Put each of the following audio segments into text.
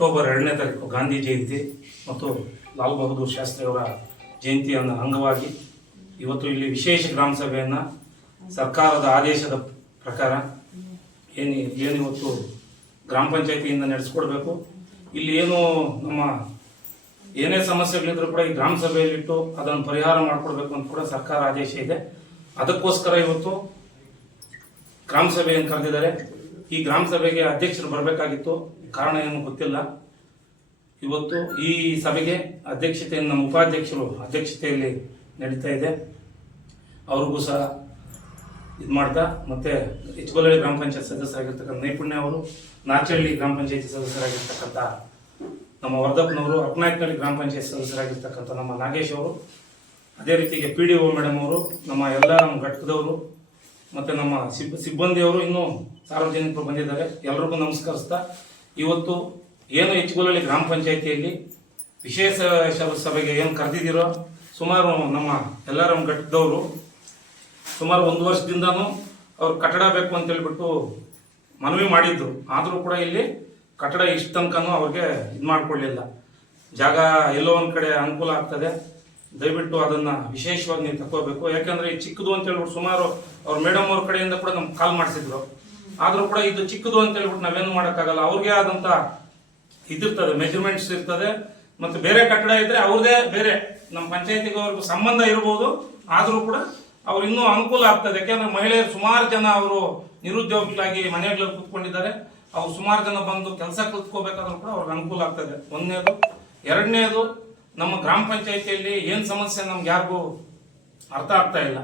October ಎರಡನೇ ತಾರೀಕು ಗಾಂಧಿ ಜಯಂತಿ ಮತ್ತು ಲಾಲ್ ಬಹದ್ದೂರ್ ಅವರ ಜಯಂತಿಯನ್ನು ಅಂಗವಾಗಿ ಇವತ್ತು ಇಲ್ಲಿ ವಿಶೇಷ ಗ್ರಾಮ ಸಭೆಯನ್ನು ಸರ್ಕಾರದ ಆದೇಶದ ಪ್ರಕಾರ ಏನು ಏನಿವತ್ತು ಗ್ರಾಮ ಪಂಚಾಯತಿಯಿಂದ ನಡೆಸ್ಕೊಡ್ಬೇಕು ಇಲ್ಲಿ ಏನು ನಮ್ಮ ಏನೇ ಸಮಸ್ಯೆಗಳಿದ್ರು ಕೂಡ ಈ ಗ್ರಾಮ ಸಭೆಯಲ್ಲಿಟ್ಟು ಅದನ್ನು ಪರಿಹಾರ ಮಾಡಿಕೊಡ್ಬೇಕು ಅಂತ ಕೂಡ ಸರ್ಕಾರ ಆದೇಶ ಇದೆ ಅದಕ್ಕೋಸ್ಕರ ಇವತ್ತು ಗ್ರಾಮ ಸಭೆಯನ್ನು ಕರೆದಿದ್ದಾರೆ ಈ ಗ್ರಾಮ ಸಭೆಗೆ ಅಧ್ಯಕ್ಷರು ಬರಬೇಕಾಗಿತ್ತು ಕಾರಣ ಏನು ಗೊತ್ತಿಲ್ಲ ಇವತ್ತು ಈ ಸಭೆಗೆ ಅಧ್ಯಕ್ಷತೆಯನ್ನು ನಮ್ಮ ಉಪಾಧ್ಯಕ್ಷರು ಅಧ್ಯಕ್ಷತೆಯಲ್ಲಿ ನಡೀತಾ ಇದೆ ಅವ್ರಿಗೂ ಸಹ ಇದು ಮಾಡ್ತಾ ಮತ್ತೆ ಇಚ್ಕೊಲಹಳ್ಳಿ ಗ್ರಾಮ ಪಂಚಾಯತ್ ಸದಸ್ಯರಾಗಿರ್ತಕ್ಕಂಥ ನೈಪುಣ್ಯ ಅವರು ನಾಚಹಳ್ಳಿ ಗ್ರಾಮ ಪಂಚಾಯತಿ ಸದಸ್ಯರಾಗಿರ್ತಕ್ಕಂಥ ನಮ್ಮ ವರ್ಧಪ್ಪನವರು ಅಕ್ನಾಯ್ಕನಹಳ್ಳಿ ಗ್ರಾಮ ಪಂಚಾಯತ್ ಸದಸ್ಯರಾಗಿರ್ತಕ್ಕಂಥ ನಮ್ಮ ನಾಗೇಶ್ ಅವರು ಅದೇ ರೀತಿಗೆ ಪಿ ಡಿ ಓ ಮೇಡಮ್ ಅವರು ನಮ್ಮ ಎಲ್ಲ ನಮ್ಮ ಘಟಕದವರು ಮತ್ತು ನಮ್ಮ ಸಿಬ್ ಸಿಬ್ಬಂದಿಯವರು ಇನ್ನೂ ಸಾರ್ವಜನಿಕರು ಬಂದಿದ್ದಾರೆ ಎಲ್ಲರಿಗೂ ನಮಸ್ಕರಿಸ್ತಾ ಇವತ್ತು ಏನು ಹೆಚ್ಚುಗೊಳ್ಳಿ ಗ್ರಾಮ ಪಂಚಾಯಿತಿಯಲ್ಲಿ ವಿಶೇಷ ಸಭೆಗೆ ಏನು ಕರೆದಿದ್ದೀರೋ ಸುಮಾರು ನಮ್ಮ ಎಲ್ಲರ ಘಟ್ಟದವರು ಸುಮಾರು ಒಂದು ವರ್ಷದಿಂದನೂ ಅವ್ರು ಕಟ್ಟಡ ಬೇಕು ಅಂತ ಮನವಿ ಮಾಡಿದ್ರು ಆದರೂ ಕೂಡ ಇಲ್ಲಿ ಕಟ್ಟಡ ಇಷ್ಟು ತನಕನೂ ಅವ್ರಿಗೆ ಇದು ಮಾಡಿಕೊಳ್ಳಿಲ್ಲ ಜಾಗ ಎಲ್ಲೋ ಒಂದು ಕಡೆ ಅನುಕೂಲ ಆಗ್ತದೆ ದಯವಿಟ್ಟು ಅದನ್ನ ವಿಶೇಷವಾಗಿ ನೀವು ತಕೋಬೇಕು ಯಾಕಂದ್ರೆ ಈ ಚಿಕ್ಕದು ಅಂತ ಹೇಳ್ಬಿಟ್ಟು ಸುಮಾರು ಅವ್ರ ಮೇಡಮ್ ಅವ್ರ ಕಡೆಯಿಂದ ಕೂಡ ನಮ್ಗೆ ಕಾಲ್ ಮಾಡಿಸಿದ್ರು ಆದ್ರೂ ಕೂಡ ಇದು ಚಿಕ್ಕದು ಅಂತ ಹೇಳ್ಬಿಟ್ಟು ನಾವೇನು ಮಾಡೋಕ್ಕಾಗಲ್ಲ ಅವ್ರಿಗೆ ಆದಂತ ಇದಿರ್ತದೆ ಮೆಜರ್ಮೆಂಟ್ಸ್ ಇರ್ತದೆ ಮತ್ತು ಬೇರೆ ಕಟ್ಟಡ ಇದ್ರೆ ಅವ್ರದೇ ಬೇರೆ ನಮ್ಮ ಪಂಚಾಯತಿಗೆ ಅವ್ರಿಗೆ ಸಂಬಂಧ ಇರ್ಬೋದು ಆದರೂ ಕೂಡ ಅವ್ರು ಇನ್ನೂ ಅನುಕೂಲ ಆಗ್ತದೆ ಯಾಕೆಂದ್ರೆ ಮಹಿಳೆಯರು ಸುಮಾರು ಜನ ಅವರು ನಿರುದ್ಯೋಗಿಗಳಾಗಿ ಮನೆಗಳಲ್ಲಿ ಕುತ್ಕೊಂಡಿದ್ದಾರೆ ಅವ್ರು ಸುಮಾರು ಜನ ಬಂದು ಕೆಲಸ ಕುತ್ಕೋಬೇಕಾದ್ರೂ ಕೂಡ ಅವ್ರಿಗೆ ಅನುಕೂಲ ಆಗ್ತದೆ ಒಂದನೇದು ಎರಡನೇದು ನಮ್ಮ ಗ್ರಾಮ ಪಂಚಾಯಿತಿಯಲ್ಲಿ ಏನು ಸಮಸ್ಯೆ ನಮ್ಗೆ ಯಾರಿಗೂ ಅರ್ಥ ಆಗ್ತಾ ಇಲ್ಲ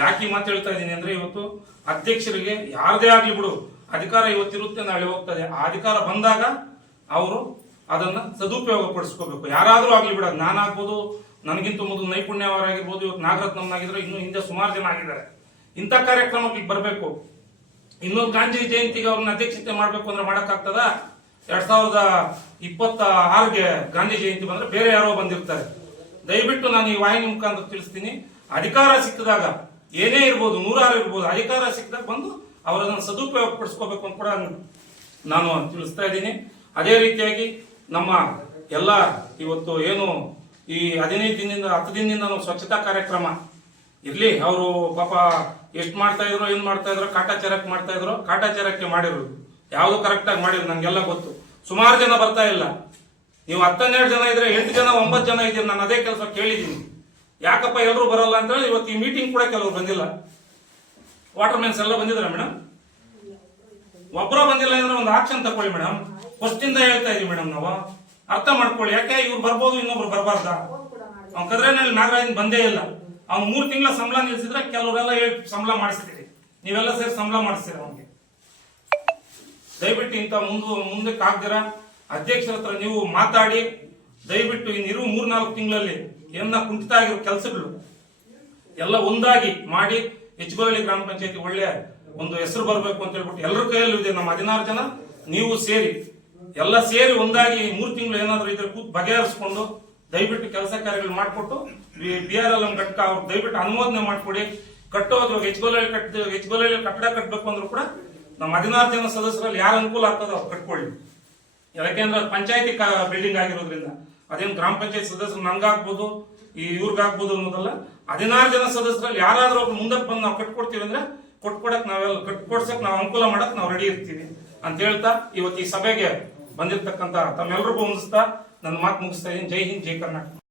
ಯಾಕೆ ಮಾತು ಹೇಳ್ತಾ ಇದ್ದೀನಿ ಅಂದ್ರೆ ಇವತ್ತು ಅಧ್ಯಕ್ಷರಿಗೆ ಯಾರದೇ ಆಗಲಿ ಬಿಡು ಅಧಿಕಾರ ಇವತ್ತಿರುತ್ತೆ ನಾಳೆ ಹೋಗ್ತದೆ ಆ ಅಧಿಕಾರ ಬಂದಾಗ ಅವರು ಅದನ್ನ ಸದುಪಯೋಗ ಪಡಿಸ್ಕೋಬೇಕು ಯಾರಾದರೂ ಆಗಲಿ ಬಿಡ ನಾನು ಆಗ್ಬೋದು ನನಗಿಂತ ಮೊದಲು ನೈಪುಣ್ಯವರಾಗಿರ್ಬೋದು ಇವತ್ತು ನಾಗರತ್ನಮ್ನಾಗಿದ್ರೆ ಇನ್ನು ಹಿಂದೆ ಸುಮಾರು ಜನ ಆಗಿದ್ದಾರೆ ಇಂಥ ಕಾರ್ಯಕ್ರಮಗಳಿಗೆ ಬರಬೇಕು ಇನ್ನೊಂದು ಗಾಂಧಿ ಜಯಂತಿಗೆ ಅವ್ರನ್ನ ಅಧ್ಯಕ್ಷತೆ ಮಾಡಬೇಕು ಅಂದ್ರೆ ಮಾಡೋಕ್ಕಾಗ್ತದಾ ಎರಡ್ ಸಾವಿರದ ಇಪ್ಪತ್ತ ಆರುಗೆ ಗಾಂಧಿ ಜಯಂತಿ ಬಂದ್ರೆ ಬೇರೆ ಯಾರೋ ಬಂದಿರ್ತಾರೆ ದಯವಿಟ್ಟು ನಾನು ಈ ವಾಹಿನಿ ಮುಖಾಂತರ ತಿಳಿಸ್ತೀನಿ ಅಧಿಕಾರ ಸಿಕ್ಕಿದಾಗ ಏನೇ ಇರ್ಬೋದು ನೂರಾರು ಇರ್ಬೋದು ಅಧಿಕಾರ ಸಿಕ್ಕಿದಾಗ ಬಂದು ಅವರನ್ನು ಸದುಪಯೋಗ ಪಡಿಸ್ಕೋಬೇಕು ಅಂತ ಕೂಡ ನಾನು ತಿಳಿಸ್ತಾ ಇದ್ದೀನಿ ಅದೇ ರೀತಿಯಾಗಿ ನಮ್ಮ ಎಲ್ಲ ಇವತ್ತು ಏನು ಈ ಹದಿನೈದು ದಿನದಿಂದ ಹತ್ತು ದಿನದಿಂದ ಸ್ವಚ್ಛತಾ ಕಾರ್ಯಕ್ರಮ ಇರಲಿ ಅವರು ಪಾಪ ಎಷ್ಟು ಮಾಡ್ತಾ ಇದ್ರು ಏನು ಮಾಡ್ತಾ ಇದ್ರು ಕಾಟಾಚಾರಕ್ಕೆ ಮಾಡ್ತಾ ಇದ್ರು ಕಾಟಾಚಾರಕ್ಕೆ ಮಾಡಿರೋದು ಯಾವುದು ಕರೆಕ್ಟಾಗಿ ಮಾಡಿಲ್ಲ ನನಗೆಲ್ಲ ಗೊತ್ತು ಸುಮಾರು ಜನ ಬರ್ತಾ ಇಲ್ಲ ನೀವು ಹತ್ತನ್ನೆರಡು ಜನ ಇದ್ರೆ ಎಂಟು ಜನ ಒಂಬತ್ತು ಜನ ಇದ್ದೀರಿ ನಾನು ಅದೇ ಕೆಲಸ ಕೇಳಿದ್ದೀನಿ ಯಾಕಪ್ಪ ಎಲ್ಲರೂ ಬರಲ್ಲ ಅಂತ ಹೇಳಿ ಇವತ್ತು ಈ ಮೀಟಿಂಗ್ ಕೂಡ ಕೆಲವರು ಬಂದಿಲ್ಲ ವಾಟರ್ ಮ್ಯಾನ್ಸ್ ಎಲ್ಲ ಬಂದಿದ್ರ ಮೇಡಮ್ ಒಬ್ಬರ ಬಂದಿಲ್ಲ ಅಂದ್ರೆ ಒಂದು ಆಕ್ಷನ್ ತಗೊಳ್ಳಿ ಮೇಡಮ್ ಫಸ್ಟಿಂದ ಹೇಳ್ತಾ ಇದೀವಿ ಮೇಡಮ್ ನಾವು ಅರ್ಥ ಮಾಡ್ಕೊಳ್ಳಿ ಯಾಕೆ ಇವ್ರು ಬರ್ಬೋದು ಇನ್ನೊಬ್ರು ಬರಬಾರ್ದ ಅವ್ನ ನಾನು ನಾಗರಾಜನ್ ಬಂದೇ ಇಲ್ಲ ಅವ್ನು ಮೂರು ತಿಂಗಳ ಸಂಬಳ ನಿಲ್ಸಿದ್ರೆ ಕೆಲವರೆಲ್ಲ ಹೇಳಿ ಸಂಬಳ ಮಾಡಿಸ್ತೀರಿ ನೀವೆಲ್ಲ ಸೇರಿ ಸಂಬಳ ಮಾಡಿಸ್ತೀರ ಅವ್ನಿಗೆ ದಯವಿಟ್ಟು ಇಂತ ಮುಂದೆ ಮುಂದಕ್ಕೆ ಆಗ್ದಿರ ಅಧ್ಯಕ್ಷರ ಹತ್ರ ನೀವು ಮಾತಾಡಿ ದಯವಿಟ್ಟು ಇನ್ನಿರುವ ನಾಲ್ಕು ತಿಂಗಳಲ್ಲಿ ಏನ ಕುಂಠಿತ ಆಗಿರೋ ಕೆಲಸಗಳು ಎಲ್ಲ ಒಂದಾಗಿ ಮಾಡಿ ಹೆಚ್ಗೋಳಿ ಗ್ರಾಮ ಪಂಚಾಯತಿ ಒಳ್ಳೆಯ ಒಂದು ಹೆಸರು ಬರಬೇಕು ಅಂತ ಹೇಳ್ಬಿಟ್ಟು ಎಲ್ಲರ ಕೈಯಲ್ಲೂ ಇದೆ ನಮ್ಮ ಹದಿನಾರು ಜನ ನೀವು ಸೇರಿ ಎಲ್ಲ ಸೇರಿ ಒಂದಾಗಿ ಮೂರು ತಿಂಗಳು ಏನಾದರೂ ಇದ್ರೆ ಕೂತ್ ಬಗೆಹರಿಸ್ಕೊಂಡು ದಯವಿಟ್ಟು ಕೆಲಸ ಕಾರ್ಯಗಳು ಮಾಡಿಕೊಟ್ಟು ಬಿ ಆರ್ ಎಲ್ ಎಂ ಘಟಕ ಅವ್ರು ದಯವಿಟ್ಟು ಅನುಮೋದನೆ ಮಾಡಿಕೊಡಿ ಕಟ್ಟೋದು ಹೆಚ್ಗೋಲಹಳ್ಳಿ ಕಟ್ಟ ಹೆಚ್ಗೋಲಹಳ್ಳಿ ಕಟ್ಟಡ ಕಟ್ಟಬೇಕು ಅಂದ್ರೂ ಕೂಡ ನಮ್ಮ ಹದಿನಾರು ಜನ ಸದಸ್ಯರಲ್ಲಿ ಯಾರು ಅನುಕೂಲ ಆಗ್ತದೆ ಅವ್ರು ಕಟ್ಕೊಳ್ಳಿ ಯಾಕೆಂದ್ರೆ ಪಂಚಾಯತಿ ಬಿಲ್ಡಿಂಗ್ ಆಗಿರೋದ್ರಿಂದ ಅದೇನು ಗ್ರಾಮ ಪಂಚಾಯತ್ ಸದಸ್ಯರು ನಂಗಾಗ್ಬೋದು ಈ ಇವ್ರಿಗಾಗ್ಬೋದು ಅನ್ನೋದಲ್ಲ ಹದಿನಾರು ಜನ ಸದಸ್ಯರಲ್ಲಿ ಯಾರಾದ್ರೂ ಅವ್ರು ಮುಂದಕ್ಕೆ ಬಂದು ನಾವು ಕಟ್ಕೊಡ್ತೀವಿ ಅಂದ್ರೆ ಕೊಟ್ಕೊಡಕ್ ನಾವೆಲ್ಲ ಕಟ್ಕೊಡ್ಸಕ್ ನಾವು ಅನುಕೂಲ ಮಾಡಕ್ ನಾವು ರೆಡಿ ಇರ್ತೀವಿ ಅಂತ ಹೇಳ್ತಾ ಇವತ್ತು ಈ ಸಭೆಗೆ ಬಂದಿರತಕ್ಕಂತ ತಮ್ಮೆಲ್ಲರಿಗೂ ಮುಗಿಸ್ತಾ ನನ್ನ ಮಾತು ಮುಗಿಸ್ತಾ ಇದ್ದೀನಿ ಜೈ ಹಿಂದ್ ಜೈ ಕರ್ನಾಟಕ